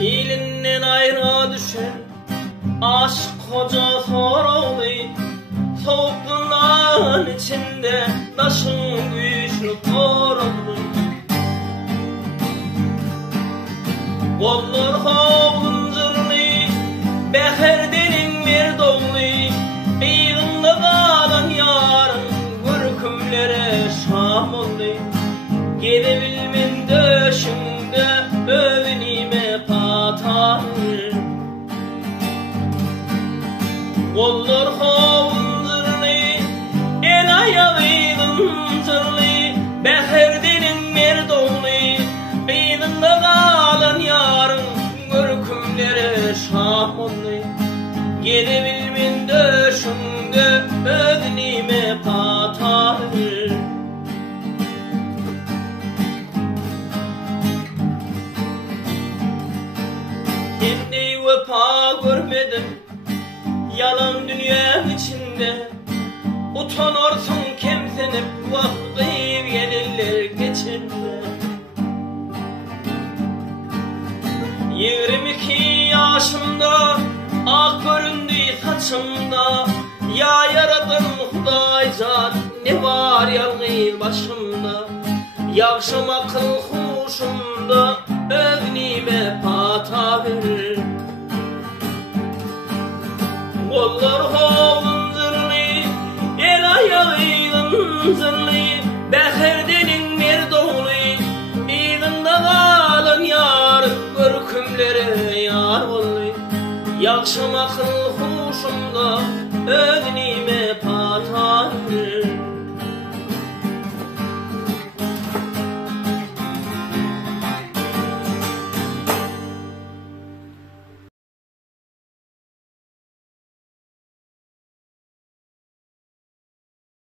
İlinden ayrı düşen aşk koca sorulu, soğukluğun içinde taşın güçlü korulu. Kollar hovluncurlu, beherdenin bir dolu, eğrinde kalan yarın görkümlere şam oldu. Gidebilmin döşünde övünime patanır. Kollar hovluncurlu, el ayağıydın cırlı, beherdenin bir dolu, eğrinde kalan yarın görkümlere şam oldu. Gidebilmin döşünde övünime patanır. Kendi vefa görmedim yalan dünya içinde, utanırsın kemsenip vakti gelirler geçinde. 22 yaşımda ak göründü saçımda, ya yaradım Hudaycan ne var yalnız başımda. Yakşam akıl huşumda ögnime pata verir. Kollar hovluncurlu, el ayağıydın zırlı, beherdenin bir dolu, eğrinde kalan yarın görkümlere yar oldu. Yakşam akıl huşumda ögnime